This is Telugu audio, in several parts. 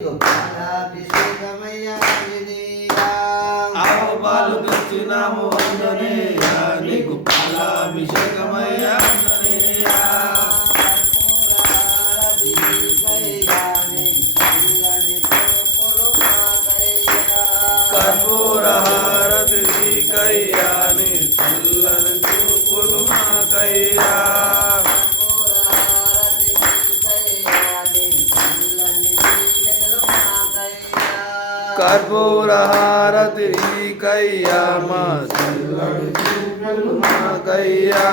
గోపాలాభిషేకమయ్యా ఆవు పాలు తెచ్చినాము అంజనేయ నీకు పాలాభిషేకమయ్యా అంజనేయ కర్పూర హారతి కయ్యాని చల్లని చూపులు మాకయ్యా కర్పూర హారతి కయ్యా మా చల్లని చూపులు మాకయ్యా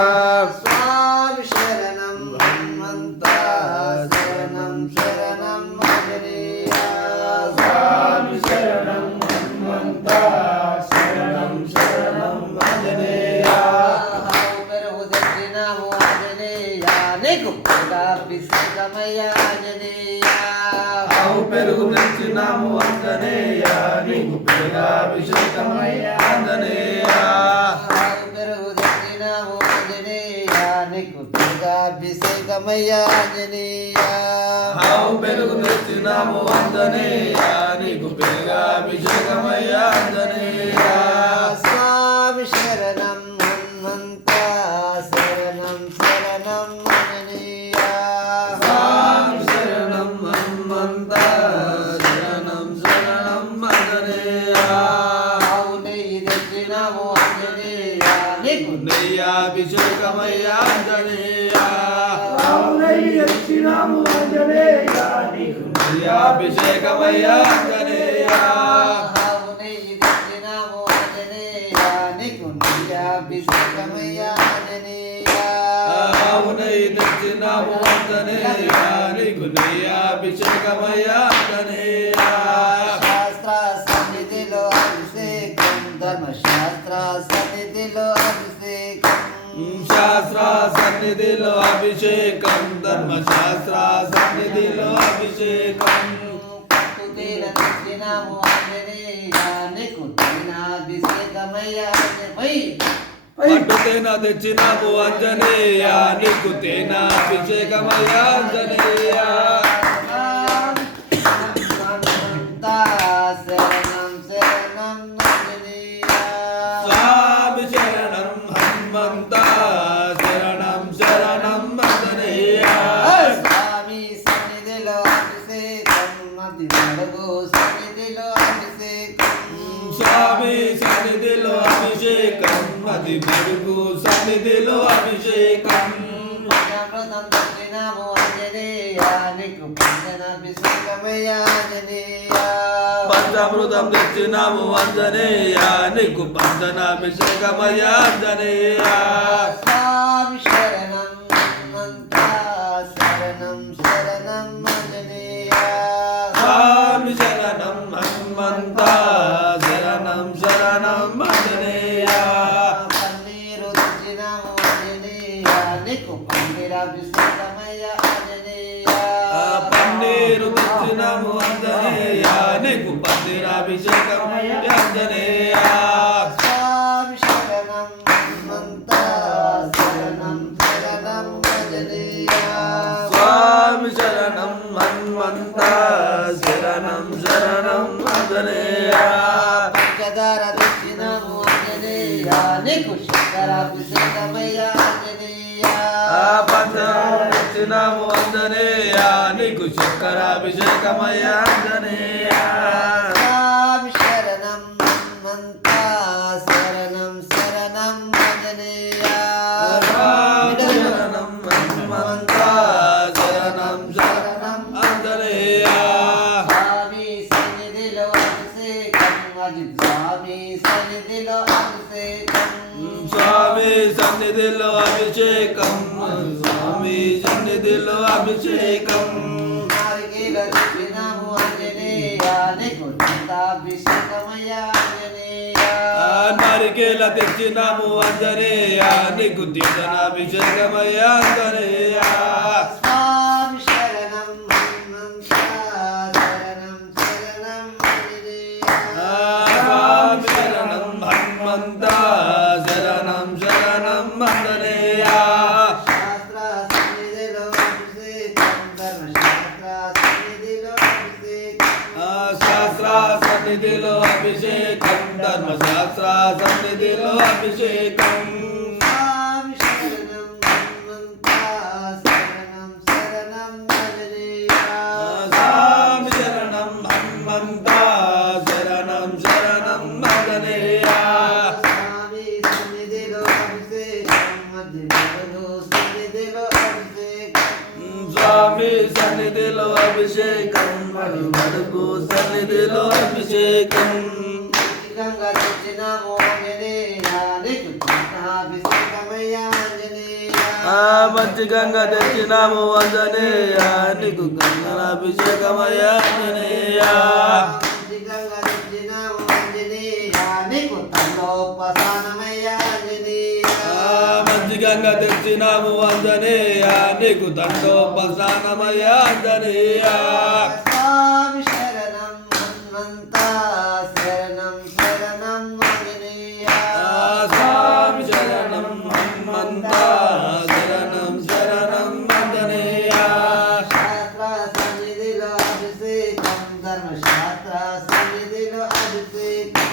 స్వామి శరణం హనుమంత శరణం శరణం ఆంజనేయ స్వామి శరణం హనుమంత శరణం శరణం ఆంజనేయ పెరుగు తెచ్చినాము ఆంజనేయ నీకు అభిషేకమయ్యా ఆంజనేయ ఆవు పెరుగు తెచ్చినాము ఆంజనేయ నీకు పెరుగాభిషేకమయ్యా ఆంజనేయ పెరుగు తెచ్చినాము ఆంజనేయ నీకు అభిషేకమయ్యా ఆంజనేయ ఆవు పెరుగు తెచ్చినాము ఆంజనేయ నీకు పెరుగాభిషేకమయ్యా ఆంజనేయ స్వామి శరణం హనుమంత శరణం శరణం ఆంజనేయ స్వామి శరణం హనుమంత శరణం శరణం ఆంజనేయ ఆవు నెయ్యి తెచ్చినాము ఆంజనేయ నీకు నెయ్యాభిషేకమయ్యా ఆంజనేయ ఆవు నెయ్యి తెచ్చినాము ఆంజనేయ నీకు నెయ్యాభిషేకమయ్యా ఆంజనేయ ఆవు నెయ్యి తెచ్చినాము ఆంజనేయ నీకు అభిషేకమయ్యా ఆంజనేయ ఆవు నెయ్యి తెచ్చినాము ఆంజనేయ నీకు నెయ్యాభిషేకమయ్యా ఆంజనేయ శాస్త్ర సన్నిధిలో అభిషేకం ధర్మశాస్త్ర సన్నిధిలో అభిషేకం శాస్త్ర సన్నిధిలో అభిషేకం ధర్మశాస్త్ర సన్నిధిలో అభిషేకం కట్టుతీర తెచ్చినాము ఆంజనేయ నీకు అభిషేకమయ్యా పట్టుతేన తెచ్చినాము ఆంజనేయ నీకు తేనాభిషేకమయ్యా ఆంజనేయ శరణం శరణం ఆంజనేయ స్వామి శరణం హనుమంత శరణం శరణం ఆంజనేయ స్వామి సన్నిధిలో అభిషేకం అది నడుగు సన్నిధిలో అభిషేకం స్వామి సన్నిధిలో అభిషేకం అది మరుగు సన్నిధిలో అభిషేకం పంచామృతం తెచ్చినాము ఆంజనేయ నీకు పంచనాభిషేకమయ్యా ఆంజనేయ పంచామృతం తెచ్చినాము ఆంజనేయ నీకు పంచనాభిషేకమయ్యా ఆంజనేయ స్వామి శరణం హనుమంత శరణం శరణం ఆంజనేయ స్వామి శరణం హనుమంత శరణం శరణం ఆంజనేయ పన్నీరు తెచ్చినాము ఆంజనేయ నీకు పన్నీరాభిషేకమయ్యా ఆంజనేయ పన్నీరు తెచ్చినాము ఆంజనేయ నీకు పన్నీరాభిషేకమయ్యా ఆంజనేయ స్వామి శరణం హనుమంత శరణం శరణం ఆంజనేయ స్వామి శరణం హనుమంత శరణం శరణం ఆంజనేయ పంచదార తెచ్చినాము ఆంజనేయ నీకు శంకరాభిషేకమయ్యా ఆంజనేయ పంచామృతం తెచ్చినాము ఆంజనేయ నీకు చక్కెరాభిషేకమయ్యా ఆంజనేయ స్వామి శరణం హనుమంత శరణం శరణం ఆంజనేయ స్వామి శరణం హనుమంత శరణం శరణం ఆంజనేయ స్వామి సన్నిధిలో అభిషేకం అది స్వామి సన్నిధిలో అభిషేకం స్వామి సన్నిధిలో అభిషేకం స్వామి సన్నిధిలో అభిషేకం నారికేల తెచ్చినాము ఆంజనేయ నీకు అభిషేకమయ్యా ఆంజనేయ నారికేల తెచ్చినాము ఆంజనేయ నీకు తీర్థనాభిషేకమయ్యా ఆంజనేయ స్వామి శరణం హనుమంత శరణం శరణం ఆంజనేయ స్వామి శరణం హనుమంత శరణం శరణం ఆంజనేయ శాస్త్ర సన్నిధిలో అభిషేకం శాస్త్ర సన్నిధిలో అభిషేకం ధర్మశాస్త్ర సన్నిధిలో అభిషేకం స్వామి శరణం హనుమంత శరణం శరణం ఆంజనేయ స్వామి శరణం హనుమంత శరణం శరణం ఆంజనేయ స్వామి సన్నిధిలో అభిషేకం మధ్యలో సన్నిధిలో అభిషేకం స్వామి సన్నిధిలో అభిషేకం మడుగు సన్నిధిలో అభిషేకం గంగా తెచ్చినాము ఆంజనేయ నీకు కృష్ణాభిషేకమయ్యా ఆంజనేయ మంచి గంగ తెచ్చినాము ఆంజనేయ నీకు గంగనాభిషేకమయ్యా ఆంజనేయ గంగా తెచ్చినాము ఆంజనేయ నీకు తండోపసానమయ్యా ఆంజనేయ మంచి గంగ తెచ్చినాము ఆంజనేయ నీకు దండోపసానమయ్యా ఆంజనేయ స్వామి శరణం హనుమంత శరణం శరణం ఆంజనేయ స్వామి శరణం హనుమంత శరణం శరణం ఆంజనేయ శాస్త్ర సన్నిధిలో అభిషేకం ధర్మశాస్త్ర సన్నిధిలో అభిషేకం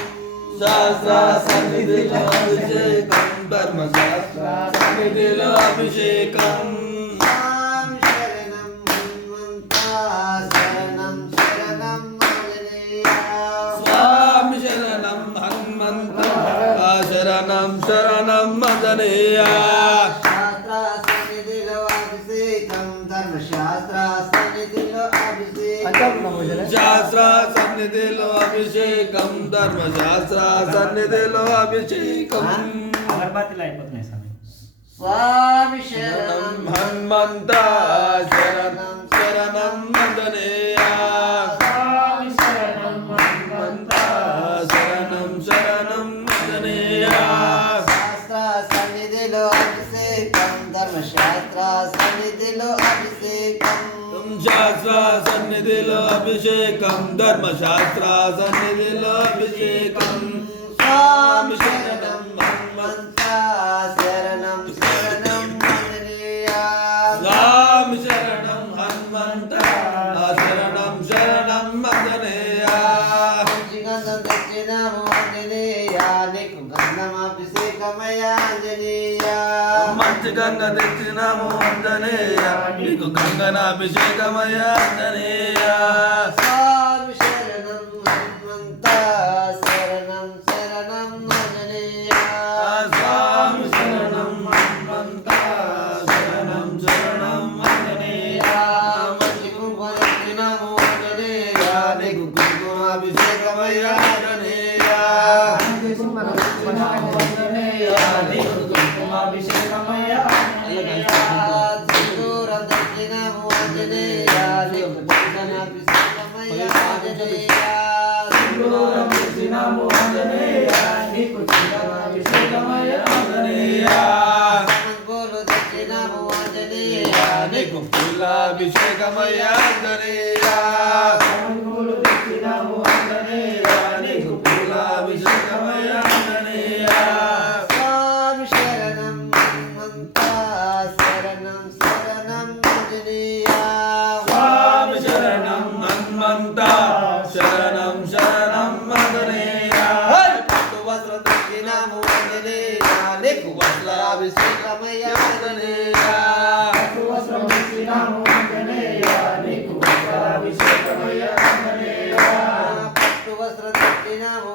శాస్త్ర సన్నిధిలో అభిషేకం ధర్మశాస్త్ర సన్నిధిలో అభిషేకం స్వామి శరణం హనుమంత శరణం శరణం ఆంజనేయ స్వామి శరణం హనుమంత శరణం శరణం ఆంజనేయ శాస్త్ర సన్నిధిలో అభిషేకం ధర్మశాస్త్ర సన్నిధిలో అభిషేకం శాస్త్ర సన్నిధిలో అభిషేకం ధర్మశాస్త్ర సన్నిధిలో అభిషేకం అగరబత్తిలు అయిపోతున్నాయి స్వామి. స్వామి శరణం హనుమంత శరణం శరణం ఆంజనేయ స్వామి శరణం హనుమంత. శరణం శరణం ఆంజనేయ శాస్త్ర సన్నిధిలో అభిషేకం ధర్మశాస్త్ర సన్నిధిలో అభిషేకం శాస్త్ర సన్నిధిలో అభిషేకం ధర్మశాస్త్ర సన్నిధిలో అభిషేకం స్వామి శరణం హనుమంత శరణం శరణం ఆంజనేయ స్వామి శరణం హనుమంత శరణం శరణం ఆంజనేయ గంధం తెచ్చినాము ఆంజనేయ నీకు గంధమాభిషేకమయ్యా ఆంజనేయ మంచి గంగ తెచ్చినాము ఆంజనేయ నీకు గంగనాభిషేకమయ్యా ఆంజనేయ స్వామి శరణం హనుమంత శరణం శరణం ఆంజనేయ స్వామి శరణం హనుమంత శరణం శరణం ఆంజనేయ మంచి కుంకుమ తెచ్చినాము ఆంజనేయ నీకు కుంకుమాభిషేకమయ్యా ఆంజనేయ సింధూరం తెచ్చినాము ఆంజనేయ నీకు చందనాభిషేకమయ్యా ఆంజనేయ పూలు తెచ్చినాము ఆంజనేయ నీకు పూలాభిషేకమయ్యా ఆంజనేయ నీకు పూలాభిషేకమయ్యా ఆంజనేయ స్వామి శరణం హనుమంత శరణం శరణం ఆంజనేయ స్వామి శరణం హనుమంత శరణం శరణం ఆంజనేయ పట్టు వస్త్రం తెచ్చినాము ఆంజనేయ నీకు వస్త్రాభిషేకమయ్యా ఆంజనేయ పట్టు వస్త్రం తెచ్చినాము ఆంజనేయ నీకు వస్త్రాభిషేకమయ్యా ఆంజనేయ పట్టు వస్త్రం తెచ్చినాము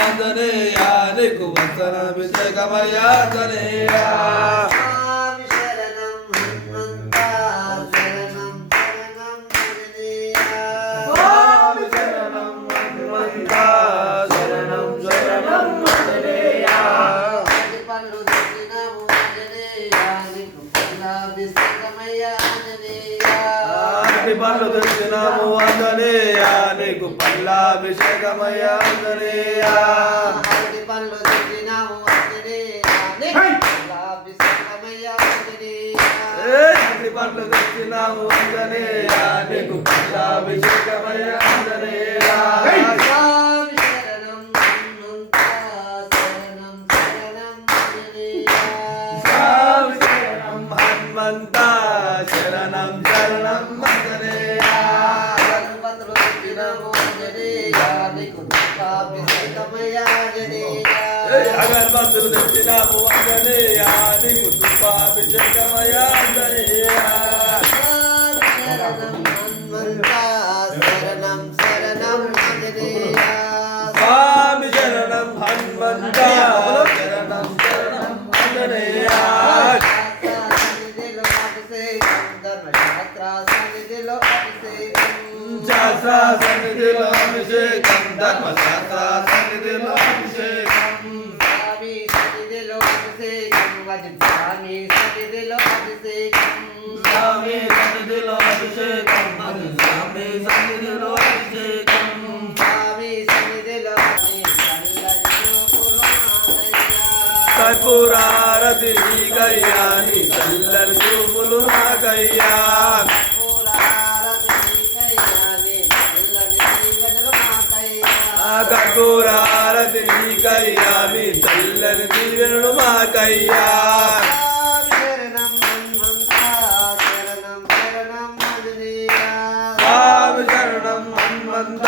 ఆంజనేయ నీకు వస్త్రాభిషేకమయ్యా ఆంజనేయ స్వామి శరణం హనుమంత శరణం శరణం ఆంజనేయ స్వామి శరణం హనుమంత శరణం శరణం ఆంజనేయ అరటి పండ్లు తెచ్చినాము ఆంజనేయ నీకు పల్లాభిషేకమయ్యా ఆంజనేయ అరటి పండ్లు తెచ్చినాము ఆంజనేయ నీకు పల్లాభిషేకమయ్యా ఆంజనేయ అరటి పండ్లు తెచ్చినాము ఆంజనేయ నీకు పల్లాభిషేకమయ్యా ఆంజనేయ అరటి పండ్లు తెచ్చినాము ఆంజనేయ నీకు పల్లాభిషేకమయ్యా ఆంజనేయ స్వామి శరణం హనుమంత శరణం శరణం ఆంజనేయ స్వామి శరణం హనుమంత హనుమంత శరణం శరణం ఆంజనేయ అగరబత్తులు తెచ్చినాము ఆంజనేయ నీకు ధూపాభిషేకమయ్య ఆంజనేయ అగరబత్తులు తెచ్చినాము ఆంజనేయ నీకు ధూపాభిషేకమయ్య ఆంజనేయ శరణం హనుమంత శరణం శరణం ఆంజనేయ స్వామి శరణం హనుమంత శరణం శరణం ఆంజనేయ సన్నిధిలో అభిషేకం ధర్మశాస్త్ర సన్నిధిలో అభిషేకం శాస్త్ర సన్నిధిలో అభిషేకం ధర్మశాస్త్ర సన్నిధిలో అభిషేకం స్వామి సన్నిధిలో అభిషేకం స్వామి సన్నిధిలో అభిషేకం స్వామి సన్నిధిలో అభిషేకం స్వామి సన్నిధిలో అభిషేకం స్వామి సన్నిధిలో చల్లని చూపులు నాకయ్యా. కర్పూరారతి గయ్యాని చల్లని చూపులు నాకయ్యా పూరారతి నీకయ్యాని చల్లని దీవెనలు మాకయ్యా. కర్పూరారతి గయ్యాని చల్లని దీవెనలు మాకయ్యా స్వామి శరణం హనుమంత శరణం శరణం ఆంజనేయ. స్వామి శరణం హనుమంత